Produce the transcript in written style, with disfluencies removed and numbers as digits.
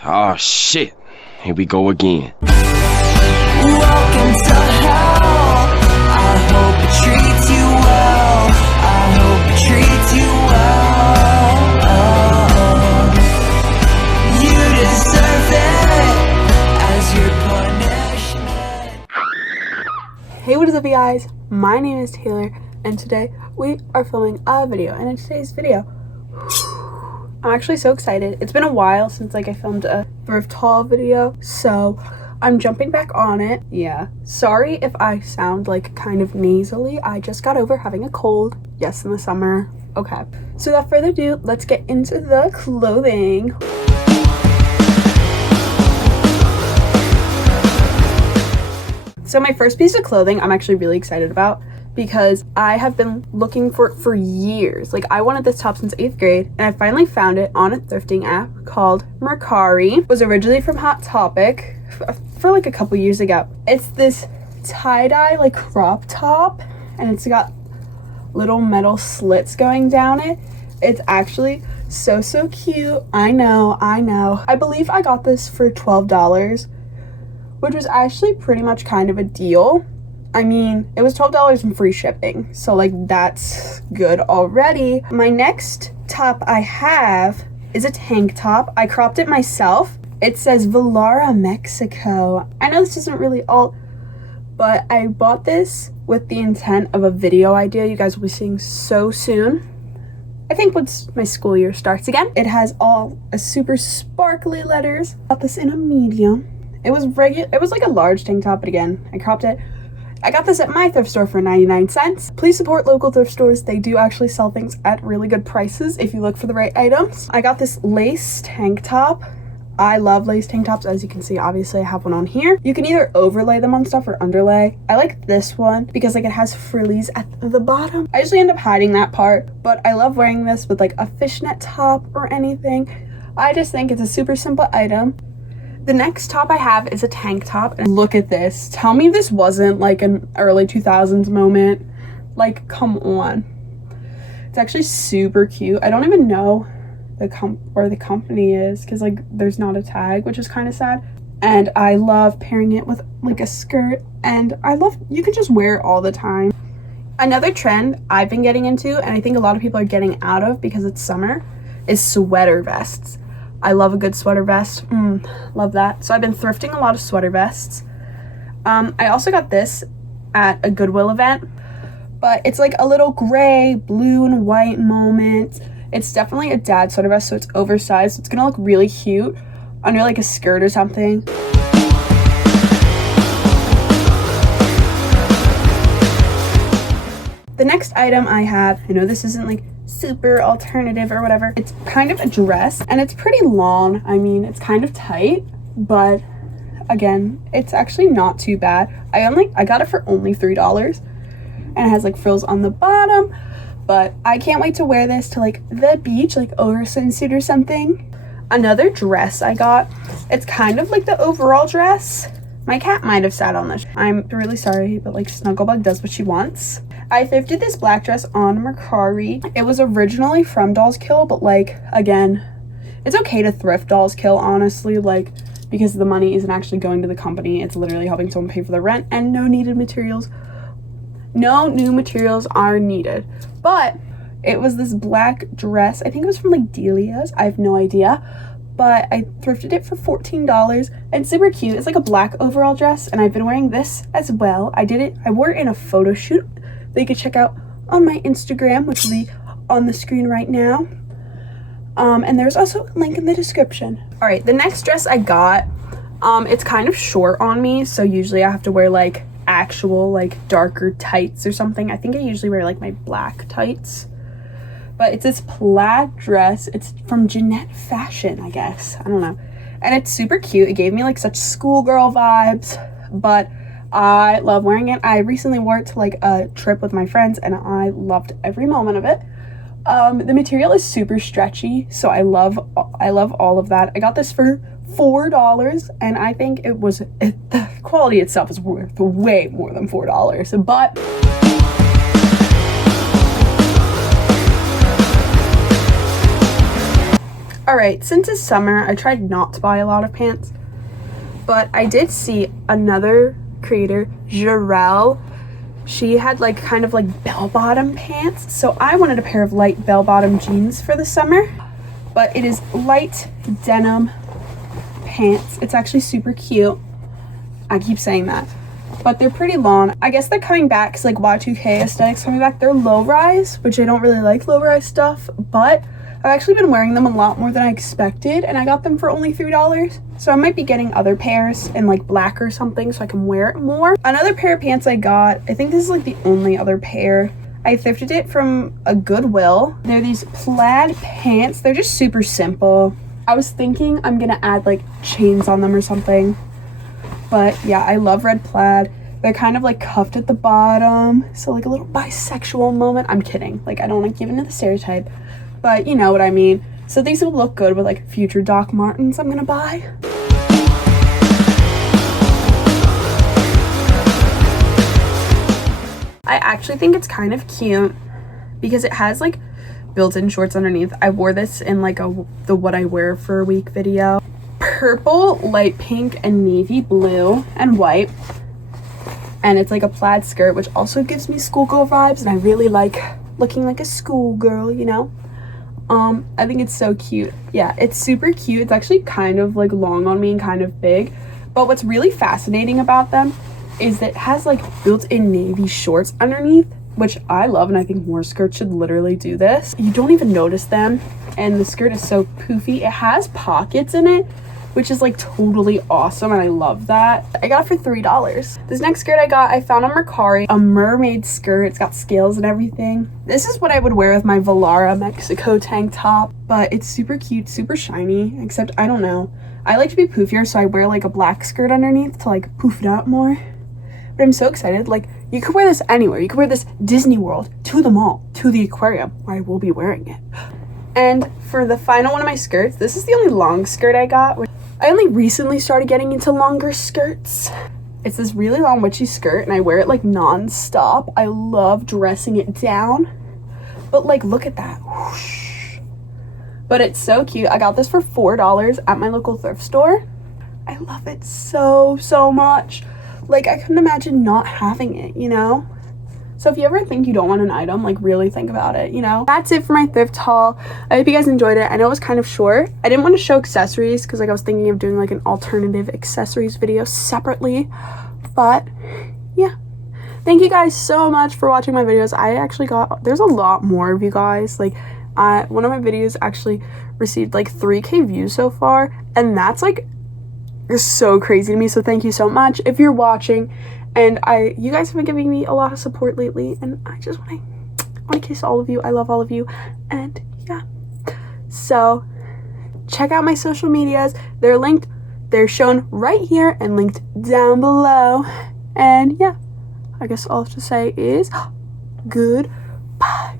Oh shit, here we go again. Welcome to hell. I hope it treats you well. I hope it treats you well. You deserve it as your punishment. Hey, what is up, you guys? My name is Taylor, and today we are filming a video. And in today's video, I'm actually so excited. It's been a while since I filmed a thrift haul video, so I'm jumping back on it. Yeah, sorry if I sound kind of nasally. I just got over having a cold. Yes, in the summer. Okay, so without further ado, let's get into the clothing. So my first piece of clothing I'm actually really excited about because I have been looking for years. I wanted this top since 8th grade, and I finally found it on a thrifting app called Mercari. It was originally from Hot Topic for a couple years ago. It's this tie-dye crop top, and it's got little metal slits going down it. It's actually so cute. I know. I believe I got this for $12, which was actually pretty much kind of a deal. I mean, it was $12 and free shipping, so that's good already. My next top I have is a tank top. I cropped it myself. It says Vereena, Mexico. I know this isn't really alt, but I bought this with the intent of a video idea you guys will be seeing so soon. I think once my school year starts again. It has all a super sparkly letters. I got this in a medium. It was like a large tank top, but again, I cropped it. I got this at my thrift store for 99 cents. Please support local thrift stores. They do actually sell things at really good prices if you look for the right items. I got this lace tank top. I love lace tank tops. As you can see, obviously I have one on here. You can either overlay them on stuff or underlay. I like this one because it has frillies at the bottom. I usually end up hiding that part, but I love wearing this with a fishnet top or anything. I just think it's a super simple item. The next top I have is a tank top, and look at this. Tell me this wasn't an early 2000s moment. Come on. It's actually super cute. I don't even know where the company is because there's not a tag, which is kind of sad. And I love pairing it with a skirt, and you can just wear it all the time. Another trend I've been getting into, and I think a lot of people are getting out of because it's summer, is sweater vests. I love a good sweater vest. Love that. So I've been thrifting a lot of sweater vests. I also got this at a Goodwill event, but it's a little gray, blue, and white moment. It's definitely a dad sweater vest, so it's oversized. It's gonna look really cute under a skirt or something. The next item I have, I know this isn't super alternative or whatever. It's kind of a dress, and it's pretty long. I mean, it's kind of tight, but again, it's actually not too bad. I got it for only $3, and it has frills on the bottom, but I can't wait to wear this to the beach, over a swimsuit or something. Another dress I got, it's kind of the overall dress. My cat might have sat on this. I'm really sorry, but Snugglebug does what she wants. I thrifted this black dress on Mercari. It was originally from Dolls Kill, but again, it's okay to thrift Dolls Kill, honestly, because the money isn't actually going to the company. It's literally helping someone pay for their rent, and no new materials are needed. But it was this black dress. I think it was from Delia's. I have no idea. But I thrifted it for $14 and super cute. It's a black overall dress, and I've been wearing this as well. I wore it in a photo shoot that you can check out on my Instagram, which will be on the screen right now. And there's also a link in the description. All right, the next dress I got, it's kind of short on me, so usually I have to wear actual darker tights or something. I think I usually wear my black tights. But it's this plaid dress. It's from Jeanette Fashion, I guess. I don't know. And it's super cute. It gave me such schoolgirl vibes, but I love wearing it. I recently wore it to a trip with my friends, and I loved every moment of it. The material is super stretchy, so I love all of that. I got this for $4, and I think the quality itself is worth way more than $4. But Alright, since it's summer, I tried not to buy a lot of pants, but I did see another creator, Jarrell. She had like kind of like bell-bottom pants, so I wanted a pair of light bell-bottom jeans for the summer, but it is light denim pants. It's actually super cute. I keep saying that, but they're pretty long. I guess they're coming back because like y2k aesthetics coming back. They're low rise, which I don't really like low rise stuff, but I've actually been wearing them a lot more than I expected, and I got them for only $3. So I might be getting other pairs in like black or something so I can wear it more. Another pair of pants I got, I think this is like the only other pair. I thrifted it from a Goodwill. They're these plaid pants. They're just super simple. I was thinking I'm gonna add like chains on them or something. But yeah, I love red plaid. They're kind of like cuffed at the bottom. So like a little bisexual moment. I'm kidding. Like I don't want to give into the stereotype, but you know what I mean. So these will look good with like future Doc Martens I'm gonna buy. I actually think it's kind of cute because it has like built-in shorts underneath. I wore this in like the what I wear for a week video. Purple, light pink, and navy blue and white. And it's like a plaid skirt, which also gives me schoolgirl vibes, and I really like looking like a schoolgirl, you know? I think it's so cute. Yeah, it's super cute. It's actually kind of like long on me and kind of big. But what's really fascinating about them is that it has like built-in navy shorts underneath, which I love, and I think more skirts should literally do this. You don't even notice them, and the skirt is so poofy. It has pockets in it, which is like totally awesome, and I love that. I got it for $3. This next skirt I found on Mercari, a mermaid skirt. It's got scales and everything. This is what I would wear with my Vereena Mexico tank top, but it's super cute, super shiny, except I don't know. I like to be poofier, so I wear like a black skirt underneath to like poof it out more. But I'm so excited. Like, you could wear this anywhere. You could wear this Disney World, to the mall, to the aquarium, where I will be wearing it. And for the final one of my skirts, this is the only long skirt I got. I only recently started getting into longer skirts. It's this really long witchy skirt, and I wear it like non-stop. I love dressing it down. But like, look at that. Whoosh. But it's so cute. I got this for $4 at my local thrift store. I love it so, so much. Like, I couldn't imagine not having it, you know? So if you ever think you don't want an item, like really think about it, you know? That's it for my thrift haul. I hope you guys enjoyed it. I know it was kind of short. I didn't want to show accessories because like I was thinking of doing like an alternative accessories video separately. But yeah. Thank you guys so much for watching my videos. I actually there's a lot more of you guys. Like one of my videos actually received like 3K views so far. And that's like so crazy to me. So thank you so much if you're watching. And you guys have been giving me a lot of support lately, and I just want to kiss all of you. I love all of you, and yeah. So check out my social medias. They're linked. They're shown right here and linked down below. And yeah, I guess all I have to say is goodbye.